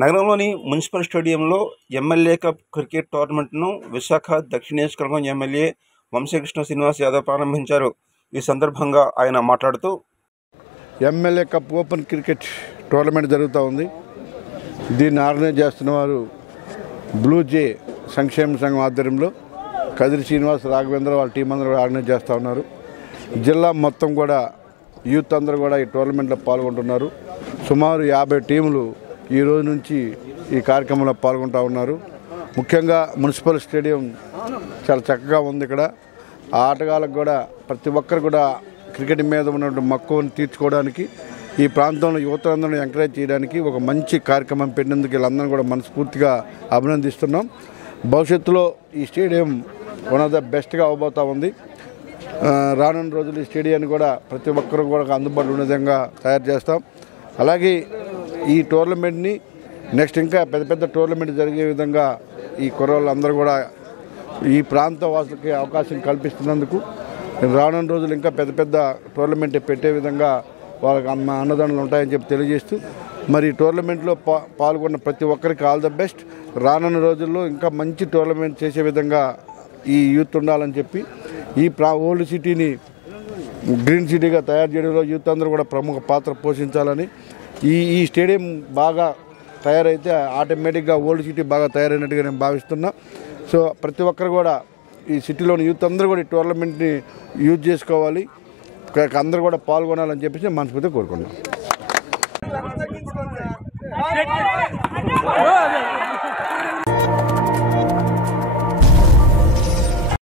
నగరంలోని మున్సిపల్ స్టేడియంలో MLA cup cricket టోర్నమెంట్ను Visakha దక్షిణ నియోజకవర్గం ఎమ్మెల్యే వంశీకృష్ణ శ్రీనివాస్ యాదవ్ ప్రారంభించారు. ఈ సందర్భంగా ఆయన మాట్లాడుతూ, MLA cup open cricket tournament జరుగుతూ ఉంది. దీన్ని ఆర్గనైజ్ చేస్తున్న వారు బ్లూ జే సంక్షేమ సంఘం ఆధ్వర్యంలో కదిరి శ్రీనివాస్, రాఘవేంద్ర వాళ్ళ టీం అందరూ కూడా ఆర్గనైజ్ చేస్తూ ఉన్నారు. జిల్లా మొత్తం కూడా యూత్ అందరూ కూడా ఈ టోర్నమెంట్లో పాల్గొంటున్నారు. సుమారు 50 టీములు ఈ రోజు నుంచి ఈ కార్యక్రమంలో పాల్గొంటూ ఉన్నారు. ముఖ్యంగా మున్సిపల్ స్టేడియం చాలా చక్కగా ఉంది. ఇక్కడ ఆ ఆటగాళ్ళకు కూడా ప్రతి ఒక్కరు కూడా క్రికెట్ మీద ఉన్నటువంటి మక్కువను తీర్చుకోవడానికి, ఈ ప్రాంతంలో యువతలందరూ ఎంకరేజ్ చేయడానికి ఒక మంచి కార్యక్రమం పెట్టినందుకు వీళ్ళందరూ కూడా మనస్ఫూర్తిగా అభినందిస్తున్నాం. భవిష్యత్తులో ఈ స్టేడియం వన్ ఆఫ్ ద బెస్ట్గా అవబోతూ ఉంది. రానున్న రోజులు ఈ స్టేడియాన్ని కూడా ప్రతి ఒక్కరు కూడా అందుబాటులో ఉండే విధంగా తయారు చేస్తాం. అలాగే ఈ టోర్నమెంట్ని నెక్స్ట్ ఇంకా పెద్ద పెద్ద టోర్నమెంట్ జరిగే విధంగా ఈ కుర్రోళ్ళందరూ కూడా ఈ ప్రాంత వాసులకి అవకాశం కల్పిస్తున్నందుకు రానున్న రోజులు ఇంకా పెద్ద పెద్ద టోర్నమెంట్ పెట్టే విధంగా వాళ్ళకి అన్నదానాలు ఉంటాయని చెప్పి తెలియజేస్తూ, మరి టోర్నమెంట్లో పాల్గొన్న ప్రతి ఒక్కరికి ఆల్ ద బెస్ట్. రానున్న రోజుల్లో ఇంకా మంచి టోర్నమెంట్ చేసే విధంగా ఈ యూత్ ఉండాలని చెప్పి, ఈ ఓల్డ్ సిటీని గ్రీన్ సిటీగా తయారు చేయడంలో యూత్ అందరూ కూడా ప్రముఖ పాత్ర పోషించాలని, ఈ స్టేడియం బాగా తయారైతే ఆటోమేటిక్గా ఓల్డ్ సిటీ బాగా తయారైనట్టుగా నేను భావిస్తున్నా. సో ప్రతి ఒక్కరు కూడా ఈ సిటీలోని యూత్ అందరూ కూడా ఈ టోర్నమెంట్ని యూజ్ చేసుకోవాలి, అందరూ కూడా పాల్గొనాలని చెప్పేసి మనస్ఫూర్తిగా కోరుకున్నాం.